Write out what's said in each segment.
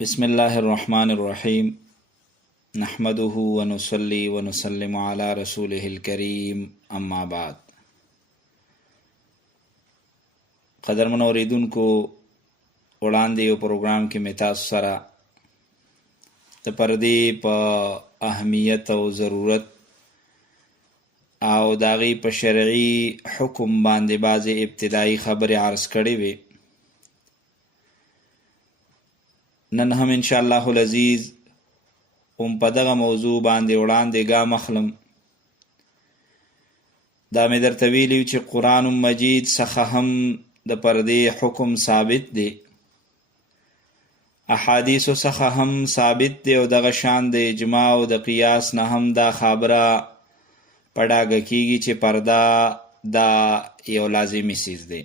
بسم الله الرحمن الرحيم نحمده ونصلي ونسلم على رسوله الكريم اما بعد. قدرمن اوریدونکو وړاندې یو پروګرام کې مې تاسو سره د پردې په اهمیت او ضرورت او د هغې په شرعي حکم باندې بعضې ابتدایي خبرې عرض کړې وې. نن هم انشاءالله العزیز په دغه موضوع باندې وړاندې ګام اخلم. دا مې درته ویلي چې قرآن مجید څخه هم د پردې حکم ثابت دی، احادیثو څخه هم ثابت دی او دغه شان د اجماع او د قیاس نه هم دا خبره په ډاګه کیږي چې پرده دا یو لازمي څیز دی.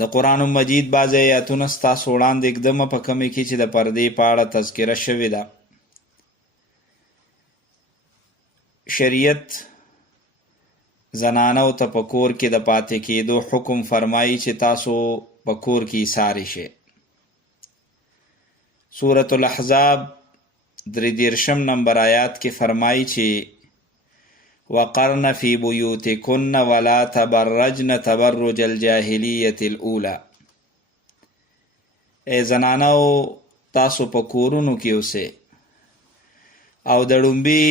د قرآن مجید بعض آیاتونه ستاسو وړاندې اکدمه په کمې کې چې د پردې په اړه تذکره شوې ده. شریعت زنانو ته په کور کې د پاتې کېدو حکم فرمایي چې تاسو په کور کې ایسارې شئ. سورة الاحزاب 33 نمبر آیات کې فرمایي چې وقرن فی بیوتکن ولا تبرجن تبرج الجاهلیت الاولى. ای زنانو تاسو په کورونو کې اوسئ او د ړومبي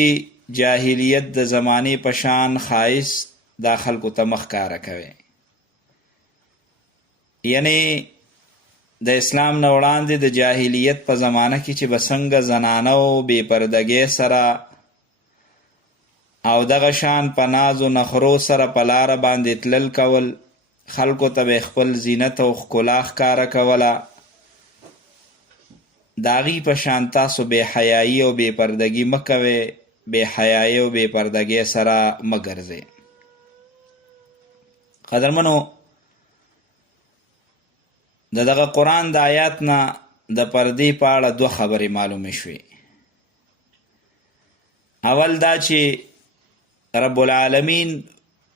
جاهلیت د زمانې په شان ښایست دا خلکو ته مخ ښکاره کوئ. یعنی د اسلام نه وړاندې د جاهلیت په زمانه کې چې به څنګه زنانو بې پردګۍ سره او دغه شان په ناز و نخرو سره په لاره باندې تلل کول، خلکو ته به خپل زینت او ښکلا ښکاره کوله، د هغې په شان تاسو بې حیایي او بې پردګي مه کوئ، بې حیایي او بې پردګۍ سره مه ګرځئ. قدرمنو، د دغه قرآن د آیات نه د پردې په اړه دوه خبرې معلومې شوې. اول دا چې رب العالمین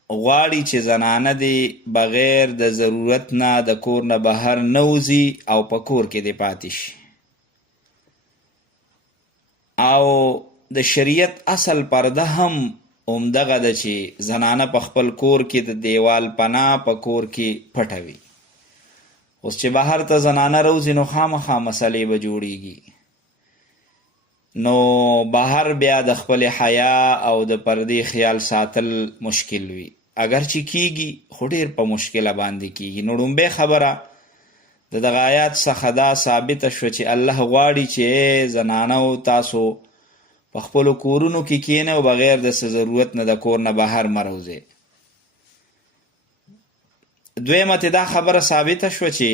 غواړي چې زنانه دې بغیر د ضرورت نه د کور نه بهر نه وځي او په کور کې دې پاتې شي. او د شریعت اصل پرده هم همدغه ده چې زنانه په خپل کور کې د دیوال پناه په کور کې پټه وي. اوس چې بهر ته زنانه روځي نو خامخا مسلې به جوړیږي، نو بهر بیا د خپل حیا او د پردې خیال ساتل مشکل وي. اگر چې کیږي خو ډېر په مشکله باندې کیږي. نو لومبۍ خبره د دغه آیات څخه دا ثابته شوه چې الله غواړي چې زنانو تاسو په خپلو کورونو کې کښېنئ او بغیر د څه ضرورت نه د کور نه بهر مه روځئ. دویمه ته دا خبره ثابته شوه چې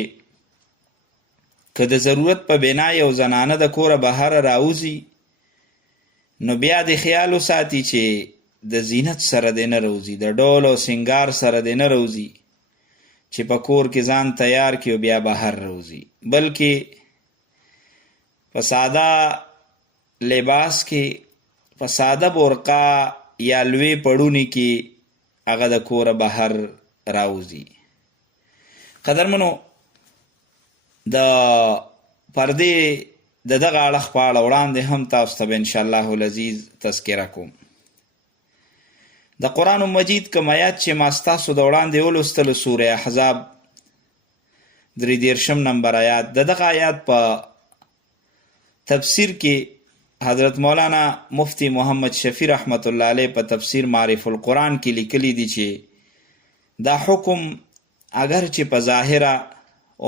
که د ضرورت په بنا یو زنانه د کوره بهر راوځي نو بیا د خیال وساتي چې د زینت سره دې نه روځي، د ډول او سنگار سره دې نه روځي چې په کور کې ځان تیار کړي او بیا بهر روځي، بلکې په ساده لباس کې، په ساده برقع یا لوی پړوني کې هغه د کوره بهر راوځي. قدرمنو، د پردې د دغه اړخ په اړه وړاندې هم تاسو ته به انشاءالله العزیز تذکره کوم. د قرآن مجید کوم آیات چې ما ستاسو د وړاندې ولوستلو سوره احزاب 33 نمبر آیات، د دغه آیات په تفسیر کې حضرت مولانا مفتی محمد شفیع رحمت الله علیه په تفسیر معرف القرآن کې لیکلی دي چې دا حکم اگر چې په ظاهره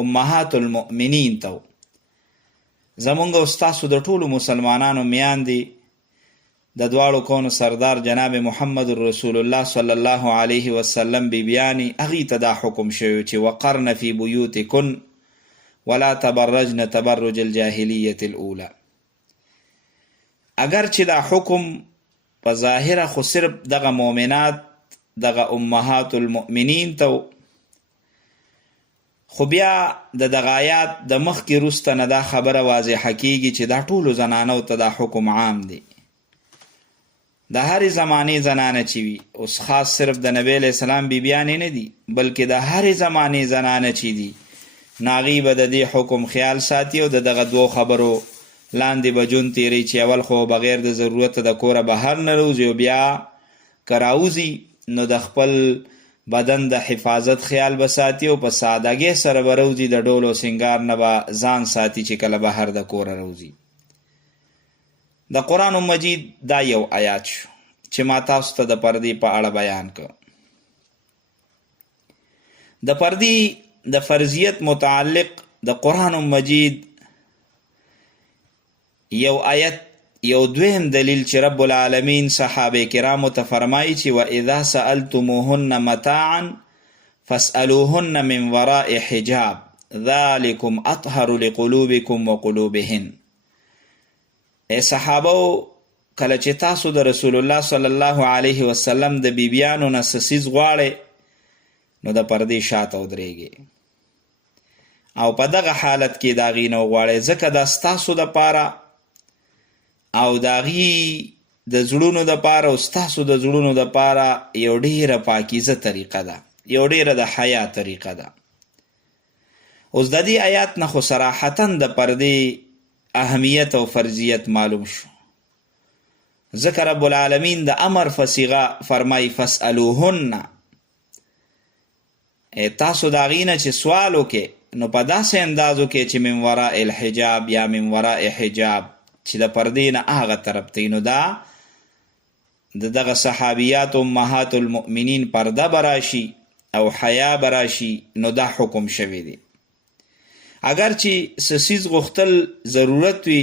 امهات المؤمنین ته زمونږ او ستاسو د ټولو مسلمانانو میاندې د دواړو کونو سردار جناب محمد رسول الله صلی الله علیه وسلم بیبیانی هغې ته دا حکم شوی چې وقرن فی بیوتکن ولا تبرجن تبرج الجاهلیت الاولی. اگر چې دا حکم په ظاهره خو صرف دغه مؤمنات دغه امهات المؤمنین ته، خو بیا د دغه آیات د مخکې وروسته نه دا خبره واضحه کیږي چې دا ټولو زنانو ته دا حکم عام دی. د هرې زمانې زنانه چې وي، اوس خاص صرف د نبی علیه السلام بیبیانې نه دي، بلکې د هرې زمانې زنانه چې دي ناغي به د دې حکم خیال ساتي او د دغه دوو خبرو لاندې به ژوند تیری چې اول خو بغیر د ضرورت د کوره بهر نه روزي او بیا که راوځي نو د خپل بدن د حفاظت خیال به ساتي او په سادګۍ سره به روزي د ډول او سنگار نه به ځان ساتي چې کله بهر د کوره روزي. د قرآن مجید دا یو آیات شو چې ما تاسو ته د پردې په اړه بیان کړ. د پردې د فرضیت متعلق د قرآن مجید یو آیت یو دویم دلیل چې رب العالمین صحابه کرامو ته فرمایي چې وَإِذَا سَأَلْتُمُوهُنَّ مَتَاعًا فَاسْأَلُوهُنَّ مِنْ وَرَاءِ حِجَابٍ ذَلِكُمْ أَطْهَرُ لِقُلُوبِكُمْ وَقُلُوبِهِنَّ. ای صحابو کله چې تاسو د رسول الله صلی الله علیه وسلم د بیبیانو نه څه څیز غواړئ نو د پردې شاته ودرېږئ او په دغه حالت کې د هغې نه وغواړئ ځکه دا ستاسو دپاره او د هغې د زړونو دپاره او ستاسو د زړونو دپاره یو ډېره پاکیزه طریقه ده، یو ډېره د حیا طریقه ده. اوس د دې آیات نه خو صراحتا د پردې اهمیت او فرضیت معلوم شو، ځکه رب العالمین د امر فصیغه فرمای فاسألوهن، تاسو د هغې نه چې سوال وکې نو په داسې اندازو کې چې من وراء الحجاب یا من وراء حجاب چې د پردې نه هغه طرف ته نو دا د دغه صحابیات امهات المؤمنین پرده به راشي او حیا به راشي، نو دا حکم شوی دی. اگر چې څه څیز غوښتل ضرورت وي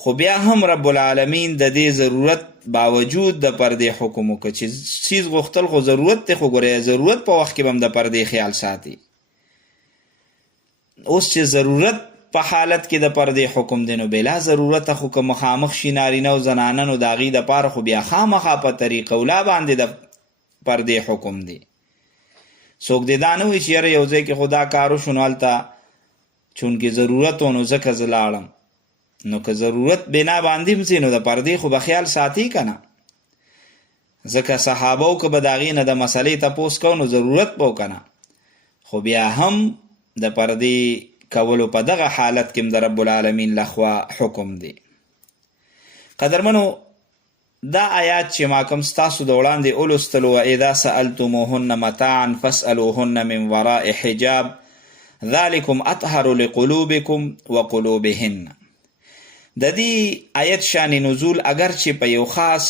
خو بیا هم رب العالمین د دې ضرورت باوجود د پردې حکم وکړه چې څیز غوښتل خو ضرورت دی، خو ګورئ ضرورت په وخت کې به هم د پردې خیال ساتي. اوس چې ضرورت په حالت کې د پردې حکم دی نو بلا ضرورت خو که مخامخ شي نارینه او زنانه نو د هغې دپاره خو بیا خامخا په طریقه اولا باندې د پردې حکم دی. څوک دې دا نه وایي چې یاره یو ځای کې خو دا کار وشو نو هلته چونکې ضرورت و نو ځکه زه لاړم، نو که ضرورت بنا باندې هم ځي نو د پردې خو به خیال ساتي که نه، ځکه صحابو که به د هغې نه د مسلې تپوس کو نو ضرورت به و که نه، خو بیا هم د پردې کولو په دغه حالت کې هم د رب العالمین لخوا حکم دی. قدرمنو دا آیات چې ما کوم ستاسو د وړاندې ولوستلو وَإِذَا سَأَلْتُمُوهُنَّ مَتَاعًا فَاسْأَلُوهُنَّ مِنْ وَرَاءِ حِجَابٍ ذَلِكُمْ أَطْهَرُ لِقُلُوبِكُمْ وَقُلُوبِهِنَّ. د دې آیت شان نزول اگر چې په یو خاص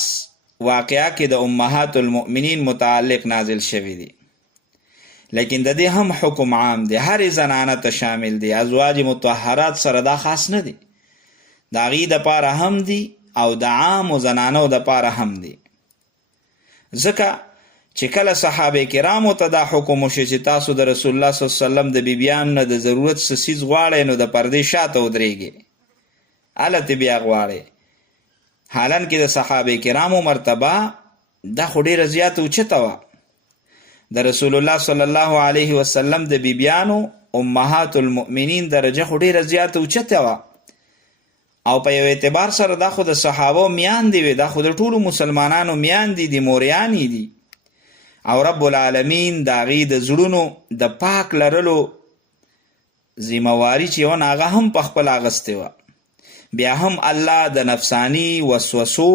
واقعه کې د امهات المؤمنین متعلق نازل شوی دی، لیکن د دې هم حکم عام دی، هر زنانه ته شامل دی، ازواج مطهرات سره دا خاص نه دی، د هغې دپاره هم دی او د عامو زنانو دپاره هم دی. ځکه چې کله صحابه کرامو ته دا حکم وشي چې تاسو د رسول الله صلی الله علیه وسلم د بیبیانو نه د ضرورت څه څیز غواړئ نو د پردې شاته ودرېږئ، هلته بیا غواړئ. حالانکې د صحابه کرامو مرتبه دا خو ډېره زیاته اوچته وه. د رسول الله صلی الله علیه وسلم د بیبیانو امهات المؤمنین درجه خو ډېره زیاته اوچته وه، او په یو اعتبار سره دا خو د صحابو میاندې وې، دا خو د ټولو مسلمانانو میاندې دي، موریانې دي، او رب العالمین د هغې د زړونو د پاک لرلو ذمواري چې وه هغه هم په خپل اخیستې وه. بیا هم الله د نفسانی وسوسو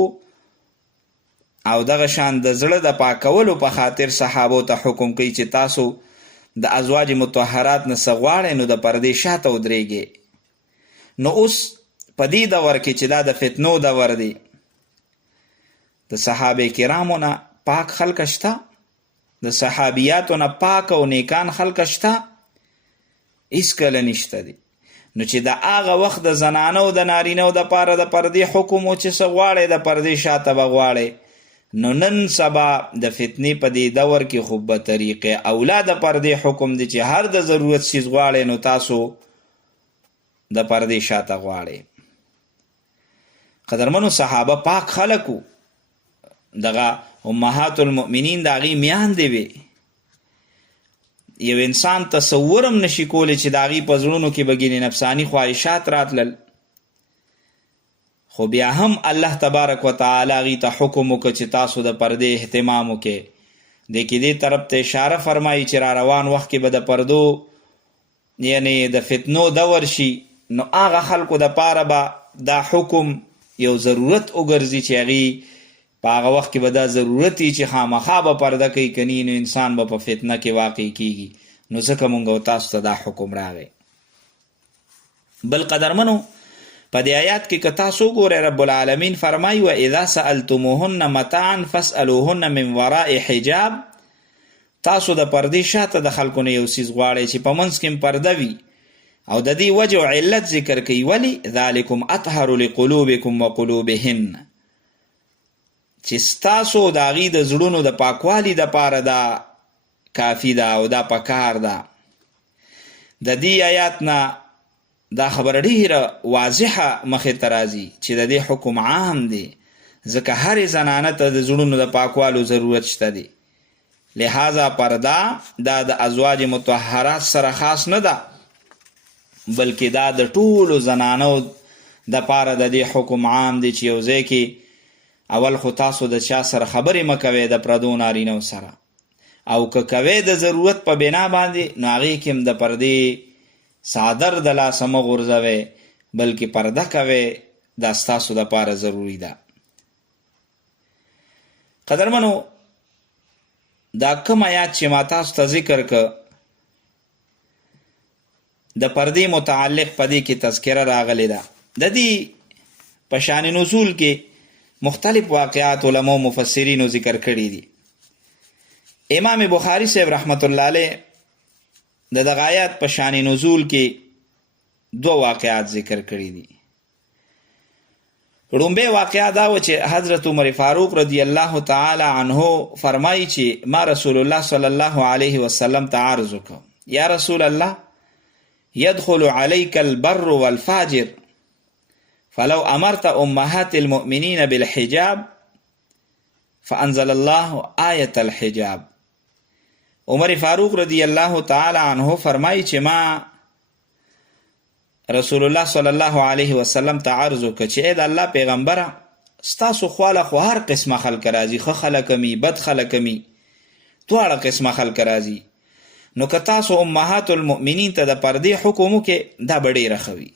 او دغه شان د زړه د پاکولو په خاطر صحابو ته حکم کوي چې تاسو د ازواج مطهرات نه څه غواړئ نو د پردې شاته ودرېږئ. نو اوس په دې دور کې چې دا د فتنو دور دی، د صحابه کرامو نه پاک خلک شته، د صحابیاتو نه پاک او نیکان خلک شته؟ هېڅکله نشته دی. نو چې د هغه وخت د زنانو د نارینو دپاره د پردې حکم و چې څه غواړئ د پردې شاته به غواړئ، نو نن سبا د فتنې په دې دور کې خو به طریقې اولا د پردې حکم دی چې هر د ضرورت څیز غواړئ نو تاسو د پردې شاته غواړئ. قدرمنو صحابه پاک خلکو، دغه امهات المؤمنین د هغې میاندې وې، یو انسان تصور هم نشي کولی چې د هغې په زړونو کې به ګینې نفساني خواهشات راتلل، خو بیا هم الله تبارک وتعالی هغې ته حکم وکړه چې تاسو د پردې اهتمام وکړئ. دې کې دې طرف ته اشاره فرمایي چې را روان وخت کې به د پردو یعنی د فتنو دور شي نو هغه خلکو د پاره به دا حکم یو ضرورت وګرځي چې هغې په هغه وخت کې به دا ضرورت وي چې خامخا به پرده کوي، کني نو انسان به په فتنه کې واقع کیږي. نو ځکه مونږ او تاسو ته دا حکم راغی. بل قدرمنو په دې آیات کې که تاسو وګورئ رب العالمین فرمایي واذا سألتموهن متاعا فاسألوهن من وراء حجاب. تاسو د پردې شاته د خلکو نه یو څیز غواړئ چې په منځ کې پرده وي او د دې وجه او علت ذکر کوي. ولې؟ ذلکم اطهر لقلوبکم وقلوبهن، چې ستاسو د هغې د زړونو د پاکوالي دپاره دا کافي ده او دا پکار ده. د دې آیات نه دا خبره ډیره واضحه مخې ته راځي چې د دې حکم عام دی، ځکه هرې زنانه ته د زړونو د پاکوالو ضرورت شته دی. لہذا پرده دا د ازواج مطهرات سره خاص نه ده، بلکې دا د ټولو زنانو د پاره د دې حکم عام دی چې یو ځای کې اول خو تاسو د چا سره خبرې مه کوئ د پردو نارینو سره، او که کوئ د ضرورت په بنا باندې نو هغې کې هم د پردې صادر د لاسه مه غورځوئ، بلکې پرده کوئ. دا ستاسو دپاره ضروري ده. قدرمنو دا کوم آیات چې ما تاسو ته ذکر که د پردې متعلق په دې کې تذکره راغلی ده. د دې په شان نزول کې مختلف واقعات علماء مفسرینو ذکر کړي دي. امام بخاری صاحب رحمت الله علیه د دغه آیات په شان نزول کې دو واقعات ذکر کړي دي. لومبی واقعا دا و چې حضرت عمر فاروق رضی الله تعالی عنه فرمایي چې ما رسول الله صلی الله علیه وسلم ته عرض وکړ، یا رسول الله يدخل عليك البر والفاجر فلو امرت امهات المؤمنين بالحجاب فانزل الله آیة الحجاب. عمر فاروق رضی الله تعالی عنه فرمایي چې ما رسول الله صلی الله علیه وسلم ته عرض وکړ چې اې د الله پیغمبره ستاسو خواله خو هر قسمه خلک راځي، ښه خلک مي بد خلک مي، دواړه قسمه خلک راځي، نو که تاسو امهات المؤمنین ته د پردې حکم وکړې دا به ډېره ښه وي.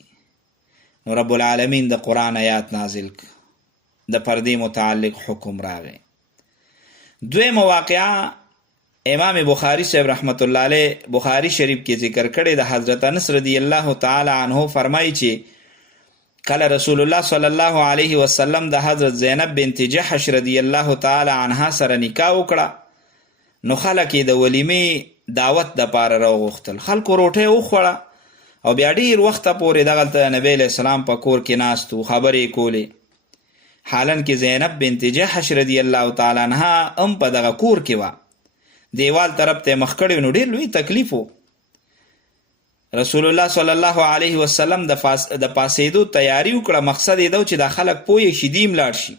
نو رب العالمین د قرآن آیات نازل کړ، د پردې متعلق حکم راغی. دویمه واقعه امام بخاری صاحب رحمت الله علیه بخاری شریف کې ذکر کړی د حضرت انس رضی الله تعالی عنه فرمایي چې کله رسول الله صلی الله علیه وسلم د حضرت زینب بنت جحش رضی الله تعالی عنها سره نکاح وکړه، نو خلک یې د ولیمې دعوت دپاره راوغوښتل. خلکو روټۍ وخوړه او بیا ډېر وخته پورې دغلته نبی علیه السلام په کور کې ناست و، خبرې کولې. حالن کې زینب بنت جحش رضی الله تعالی عنها هم په دغه کور کې وه، دیوال طرف ته مخ کړی، نو ډېر لوی تکلیف و. رسول الله صلی الله علیه وسلم د پاسېدو تیاری وکړه، مقصد یې دا چې دا خلک پوه شي دیم لاړ شي،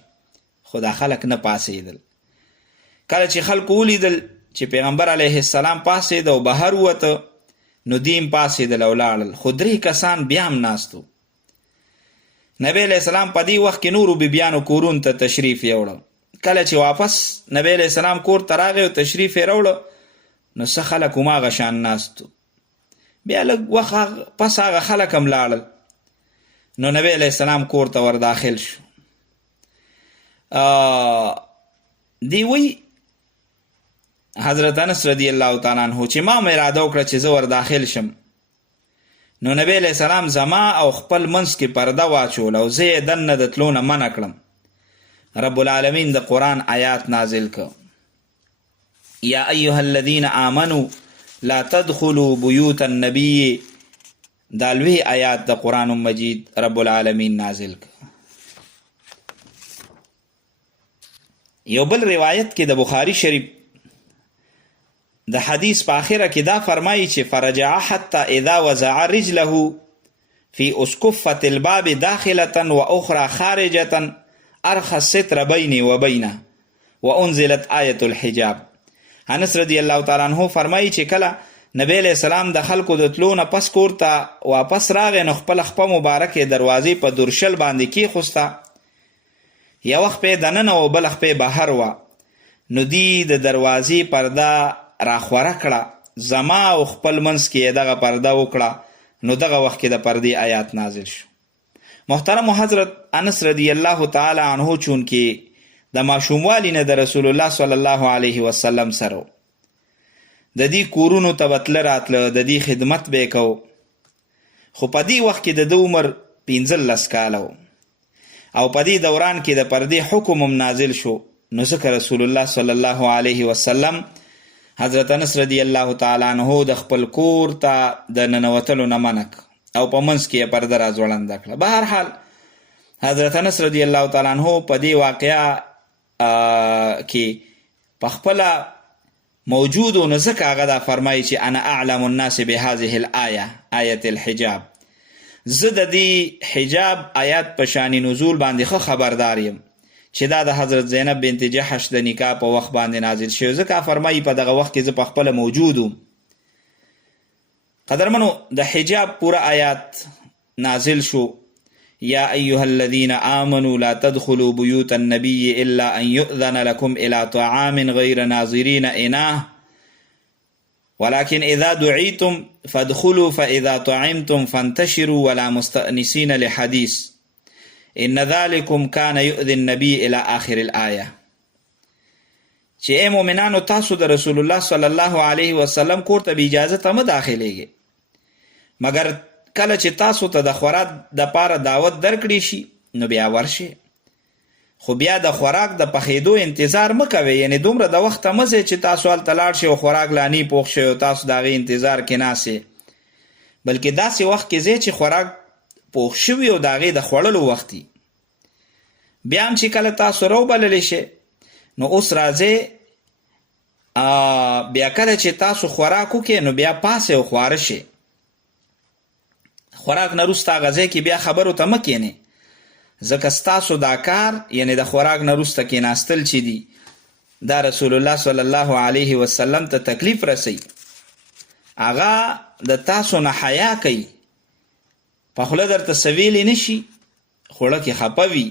خو دا خلک نه پاسېدل. کله چې خلکو ولیدل چې پیغمبر علیه السلام پاسېده او بهر ووته، نو دیم پاسېدل او لاړل، خو 3 کسان بیا هم ناستو. نبی علیه السلام په دې وخت کې نورو بیبیانو کورونو ته تشریف یوړه. کله چې واپس نبی علیه السلام کور ته راغی او تشریف یې راوړه، نو څه خلک هماغه شان ناستو. بیا لږ وخت پس هغه خلک هم لاړل، نو نبی علیه السلام کور ته ور داخل شو. دی وی حضرت انس رضی الله تعالی عنہ چې ما اراده وکړه چې زه ور داخل شم، نو نبی علیه السلام زما او خپل منځ کې پرده واچول او زه یې دننه د تلو نه منع کړم. رب العالمین د قرآن آیات نازل کړ، یا ایها الذین آمنوا لا تدخلوا بیوت النبی. دا لوی آیات د قرآن مجید رب العالمین نازل کړ. یو بل روایت کې د بخاری شریف د حدیث په آخره کې دا فرمایي چې فرجع حتی اذا وضع رجله فی اسکفة الباب داخلة و اخرى خارجة ارخى الستر بیني و بینه و انزلت آیة الحجاب. انس رضی الله تعالی عنہ فرمایي چې کله نبی علیہ السلام د خلکو د تلو نه پس کور ته واپس راغی، نو خپل خپه مبارکې دروازې په درشل باندې کېښوسته، یوه خپې دننه او بله خپې بهر وه. نو دی د دروازې پرده راخوره کړه زما او خپل منځ کې دغه پرده وکړه، نو دغه وخت کې د پردې آیات نازل شو. محترم حضرت انس رضی الله تعالی عنه چون کې د ماشوموالي نه د رسول الله صلی الله علیه وسلم سره د دې کورونو ته به تله راتله، د دې خدمت به یې کو. خو په دې وخت کې د عمر 15 کاله و او په دې دوران کې د پردې حکم هم نازل شو. نو ځکه رسول الله صلی الله علیه وسلم حضرت انس رضی الله تعالی عنه د خپل کور ته د ننوتلو نه منع او په منځ کې یې پرده را ځوړنده کړه. به هر حال حضرت انس رضی الله تعالی عنه په دې واقعه کې په خپله موجود و، نو ځکه هغه دا فرمایي چې انا اعلم الناس بهذه الآیه آیت الحجاب، زه د دې حجاب آیات په شان نزول باندې ښه خبردار یم چې دا د حضرت زینب بنت جحش د نکاح په وخت باندې نازل شوی. ځکه فرمایي په دغه وخت کې زه په خپله موجود وم. قدرمنو د حجاب پوره آیات نازل شو. یا ایها الذین آمنوا لا تدخلوا بیوت النبی الا ان یؤذن لكم الى طعام غیر ناظرین اناه ولكن اذا دعیتم فادخلوا فاذا طعمتم فانتشروا ولا مستأنسین لحدیث ان ذلكم كان يؤذي النبي الى آخر الآیه. چې ای مؤمنانو تاسو د رسول الله صلی الله علیه وسلم کور ته به اجازه ته مه داخلیږئ مګر کله چې تاسو ته د خوراک د پاره دعوت درکړی شي نو بیا ورشئ، خو بیا د خوراک د پخېدو انتظار مه کوئ. یعنې دومره د وخته مه ځئ چې تاسو هلته لاړ شئ او خوراک لا نه پوخ شوی او تاسو د هغې انتظار کې ناستئ، بلکې داسې وخت کې ځئ چې خوراک پوخ شوي او د هغې د خوړلو وخت وي. بیا هم چې کله تاسو راوبللی شئ نو اوس راځئ، بیا کله چې تاسو خوراک وکړئ نو بیا پاسئ او خواره شئ. خوراک نه وروسته هغه ځای کې بیا خبرو ته مه کښېنئ، ځکه ستاسو دا کار یعنې د خوراک نه وروسته کښېناستل چې دي دا رسول الله صلی الله علیه وسلم ته تکلیف رسوي. هغه د تاسو نه حیا کوي، په خوله درته څه ویلی نه شي، خوړه کې خفه وي.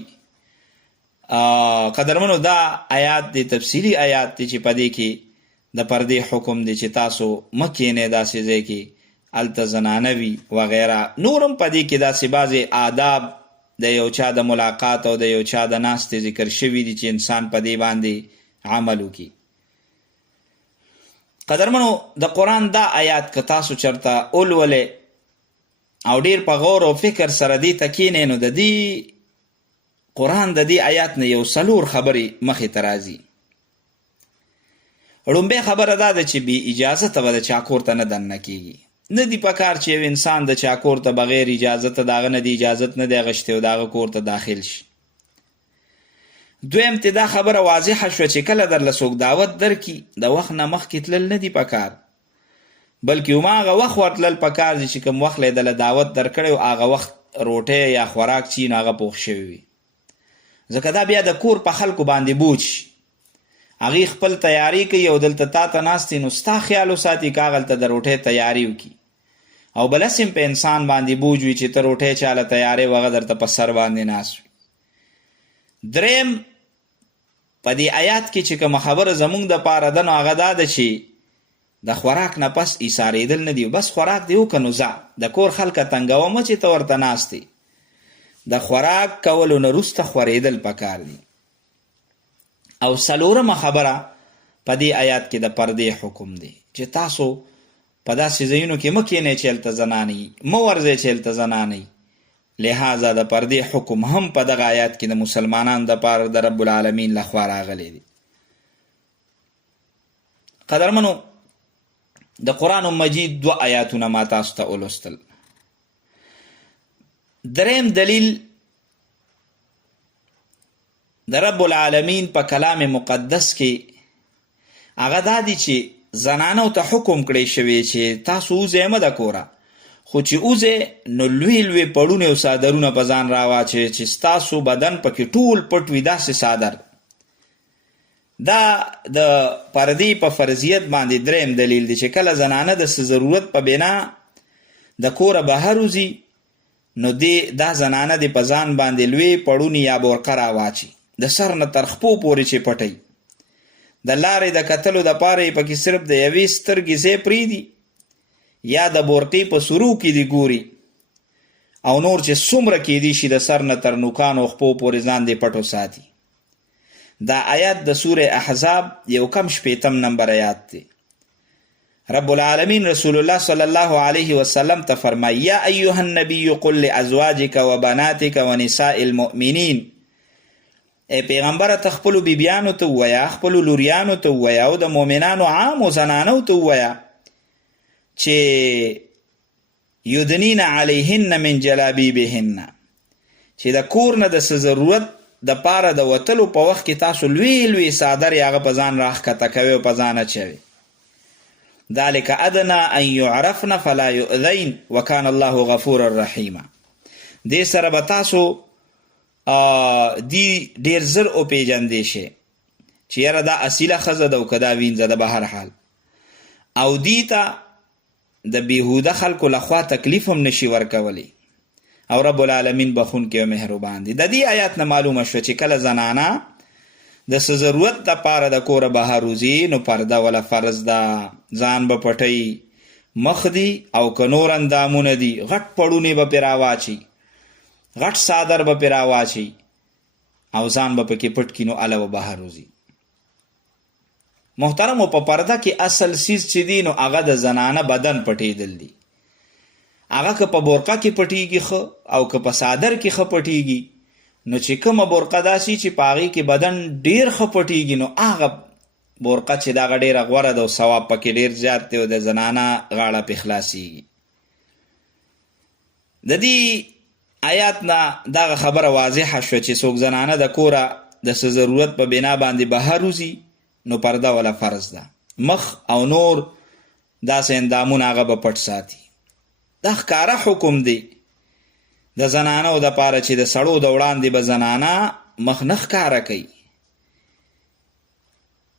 قدرمنو دا آیات دی تفصیلی آیات دی چې په دې کې د پردې حکم دی چې تاسو مه کښېنئ داسې ځای کې هلته زنانه وي وغیره. نورم په دې کې داسې بعضې آداب د یو چا د ملاقات او د یو چا د ناستې ذکر شوي دي چې انسان په دې باندې عمل وکړي. قدرمنو د قرآن دا آیات که تاسو چرته ولولئ او ډیر په غور او فکر سره دې ته کښېنئ نو د دې قرآن د دې آیات نه یو 4 خبرې مخې ته راځي. لومبۍ خبره دا ده چې بې اجازته به د چا کور ته نه دننه کېږي. نه دي پکار چې یو انسان د چا کور ته بغیر اجازته د هغه نه د اجازت نه دی اخیستی او د هغه کور ته داخل شي. دویم ته دا خبره واضحه شوه چې کله درله څوک دعوت درکړي د وخت نه مخکې تلل نه دي پکار، بلکې هماغه وخت ورتلل پکار دي چې کوم وخت دله دعوت درکړی او هغه وخت روټۍ یا خوراک چې نو هغه پوخ شوی وي، ځکه دا بیا د کور په خلکو باندې بوج شي. هغې خپل تیاری کوي او دلته تا ته ناست نو ستا خیال وساتي که هغلته د روټۍ تیاری وکړي او بلسم په انسان باندې بوج وي چې ته روټۍ چاله تیاری و هغه درته په سر باندې ناست وي. دریم په دې آیات کې چې کومه خبره زمونږ دپاره ده نو هغه دا ده چې د خوراک نه پس ایسارېدل نه دي، بس خوراک دې وکړه نو ځه، د کور خلکه تنګوه مه چې ته ورته ناست یې. د خوراک کولو نه وروسته خورېدل پکار دي. او 4مه خبره په دې آیات کې د پردې حکم دی چې تاسو په داسې ځایونو کې مه کښېنئ چې هلته زنانه وي، مه ورځئ چې هلته زنانه وي. لہذا د پردې حکم هم په دغه آیات کې د مسلمانانو دپاره د رب العالمین لخوا راغلی دی. قدرمنو د قرآن مجید 2 آیاتونه ما تاسو ته ولوستل. دریم دلیل د رب العالمین په کلام مقدس کې هغه دا دی چې زنانو ته حکم کړی شوی چې تاسو وځئ مه د کوره، خو چې وځئ نو لوی لوی پړونه او څادرونه په ځان راواچوئ چې ستاسو بدن پکې ټول پټ وي، داسې څادر. دا د پردې په فرضیت باندې دریم دلیل دی چې کله زنانه د څه ضرورت په بنا د کوره بهر وځي نو دا زنانه د په ځان باندې لوی پړونې یا بورقه راواچي، د سر نه تر خپو پورې چې پټوي. د لارې د کتلو دپاره یې پکې صرف د یوې سترګې ځای پرېږدي یا د بورقې په سرو کې دي ګوري او نور چې څومره کیدی شي د سر نه تر نوکانو خپو پورې ځان دې پټو ساتي. دا آیات د سوره احزاب 1 نمبر آیات دی. رب العالمین رسول الله صلی الله علیه وسلم ته فرمایي یا ایها النبی قل لازواجک وبناتک ونساء المؤمنین، ای پیغمبر ته خپلو بیبیانو ته ووایه، خپلو لوریانو ته ووایه او د مؤمنانو عامو زنانو ته ووایه چې یدنین علیهن من جلابیبهن، چې د کور نه د څه ضرورت د پاره د وتلو په وخت کې تاسو لوی لوی څادر یې هغه په ځان راښکته کوئ او په ځان اچوئ. ذلک ادنا ان یعرفن فلا یؤذین وکان الله غفورا رحیما. دې سره به تاسو دی ډیر زر او پیژندې شي چې یاره دا اصیله ښځه ده او که دا وینځه ده به هر حال، او دی ته د بیهوده خلکو لخوا تکلیف هم نشي ورکولی، او رب العالمین بخونکی او مهربان دی. د دې آیات نه معلومه شوه چې کله زنانه د څه ضرورت دپاره د کوره بهر وځي نو پرده وله فرض ده، ځان به پټوي، مخ دی او که نور اندامونه دي غټ پړونې به پرې راواچي، غټ څادر به پرې راواچي او ځان به پکې پټ کړي نو هله به بهر وځي. محترمو په پرده کې اصل سیز چې دی نو هغه د زنانه بدن پټېدل دي. هغه که په برقه کې پټېږي ښه او که په څادر کې ښه پټېږي، نو چې کومه برقه داسې چې په هغې کې بدن ډېر ښه پټېږي نو هغه برقه چې دغه ډېره غوره ده او ثواب پکې ډېر زیات دی او د زنانه غاړه پې خلاصېږي. د دې آیات نه دغه خبره واضحه شوه چې څوک زنانه د کوره د څه ضرورت په بنا باندې بهر وځي نو پرده ولا فرض ده، مخ او نور داسې اندامونه هغه به پټ ساتي. دا ښکاره حکم دی د زنانو دپاره چې د سړو د وړاندې به زنانه مخ نه ښکاره کوي.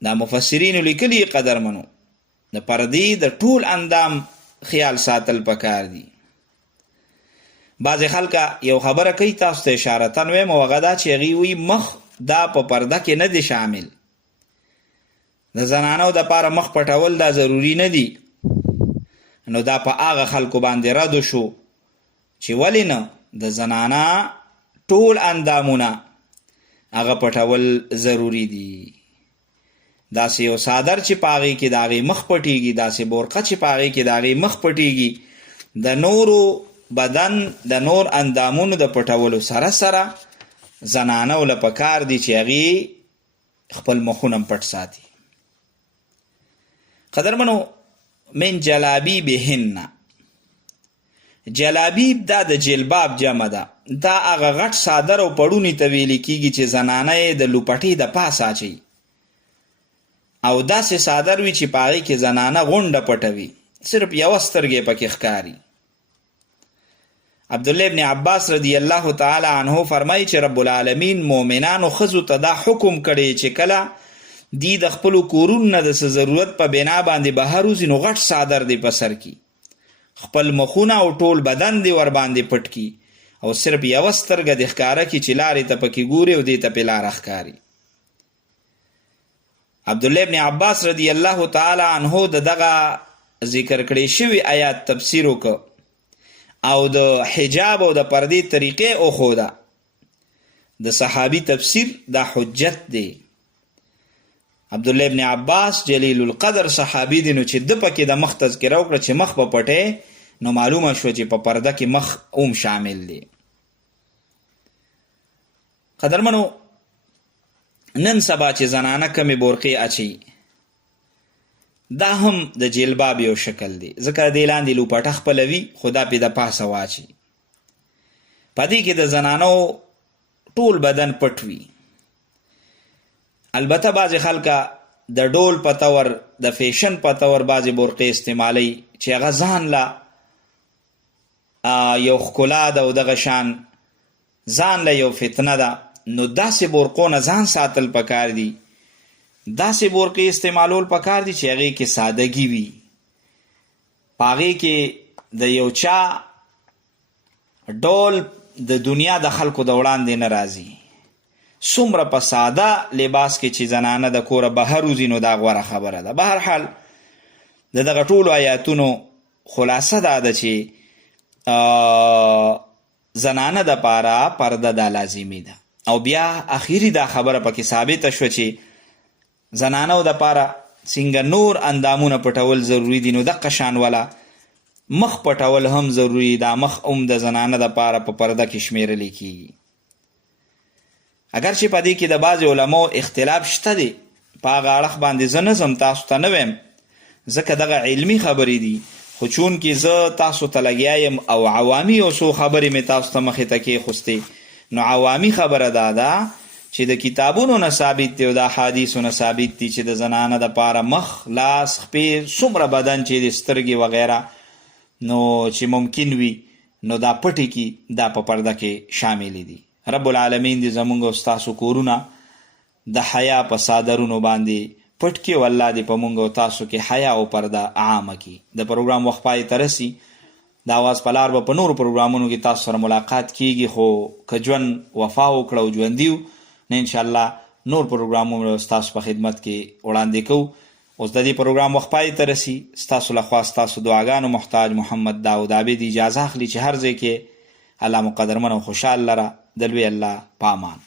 دا مفسرینو لیکلي قدرمنو د پردې د ټول اندام خیال ساتل پکار دي. بعضې خلکه یو خبره کوي تاسو ته اشارتن ویم او هغه دا چې هغوی وایي مخ دا په پرده کې نه دی شامل، د زنانو دپاره مخ پټول دا ضروري نه دي. نو دا په هغه خلکو باندې ردو شو چې ولې نه د زنانه ټول اندامونه هغه پټول ضروری دي. داسې یو څادر چې په هغې کې د هغې مخ پټېږي، داسې برقه چې په هغې کې د هغې مخ پټېږي، د نورو بدن د نور اندامونو د پټولو سره سره زنانو له پکار دي چې هغې خپل مخونه پټ ساتي. قدرمنو من جلابیبهن، جلابیب دا د جلباب جمع ده، دا هغه غټ څادر او پړوني ته ویلې کېږي چې زنانه یې د لوپټې د پاسه اچوي او داسې څادر وي چې په هغې کې زنانه غونډه پټوي، صرف یوه سترګې پکې ښکاري. عبدالله ابن عباس رضی الله تعالی عنه فرمایي چې رب العالمین مؤمنانو ښځو ته دا حکم کړی چې کله دی د خپلو کورونو نه د څه ضرورت په بنا باندې بهر وځي نو غټ څادر دی په سر کي، خپل مخونه او ټول بدن دی ور باندې پټ کی او صرف یوه سترګه د ښکاره کي چې لارې ته پکې ګوري او دې ته پې لاره ښکاري. عبدالله ابن عباس رضی الله تعالی عنه د دغه ذکر کړی شوي آیات تفسیر وکړ او د حجاب او د پردې طریقې وښوده. د صحابي تفسیر دا حجت دی. عبدالله ابن عباس جلیل القدر صحابي دی، نو چې د پکې د مخ تذکره وکړه چې مخ په پټې نو معلومه شوه چې په پرده کې مخ اوم شامل دی. قدرمنو نن سبا چې زنانه کمې برقې اچي دا هم د جلباب یو شکل دی، ځکه دې لاندې لوپټه خپله وي خو دا پې د پاسه واچي. په دې کې د زنانو ټول بدن پټ وي. البته بعضې خلکه د ډول په طور د فیشن په طور بعضې برقې استعمالی چې هغه ځان له یو ښکلا ده او دغه شان ځان له یو فتنه ده، نو داسې برقو نه ځان ساتل پکار دي. داسې برقې استعمالول پکار دي چې هغې کې سادګي وي، په هغې کې د یو چا ډول د دنیا د خلکو د وړاندې نه راځي. څومره په ساده لباس کې چې زنانه د کوره بهر وځي نو دا غوره خبره ده. به هر حال د دغه ټولو آیاتونو خلاصه دا ده چې زنانه د پاره پرده دا لازمي ده. او بیا اخیری دا خبره پکې ثابته شوه چې زنانو د پاره څنګه نور اندامونه پټول ضروری دي نو دغه شان والا مخ پټول هم ضروری ده. مخ د زنانه د پاره په پرده کې شمیرل کیږي. اگر چې په دې کې د بعض علماو اختلاف شته دی په هغه اړخ باندې زه نه ځم تاسو ته نه ویم ځکه دغه علمي خبرې دي، خو چون کې زه تاسو ته لګیا یم او عوامي او څو خبرې مې تاسو ته مخې ته کېښوستې، نو عوامي خبره دا ده چې د کتابونو نه ثابت دی او د احادیثو نه ثابت دي چې د زنانه دپاره مخ، لاس، خپې، څومره بدن چې د سترګې وغیره نو چې ممکن وي نو دا پټې کې دا په پرده کې شاملې دي. رب العالمین دې زمونږ او ستاسو کورونه د حیا په صادرونو باندې پټ کې او الله دې په مونږ او تاسو کې حیا او پرده عامه کړي. د پروګرام وخت پای ته رسي، د اواز په لار به په نورو پروګرامونو کې تاسو سره ملاقات کیږي، خو که ژوند وفا وکړه او ژوندي وو نه انشاءالله نور پروګرامونه ستاسو په خدمت کې وړاندې کوو. اوس د دې پروګرام وخت پای ته رسي، ستاسو لخوا ستاسو دعاګانو محتاج محمد داود عابد اجازه اخلي چې هر ځای کې الله مقدرمن او خوشحال لره د لوی الله په امان.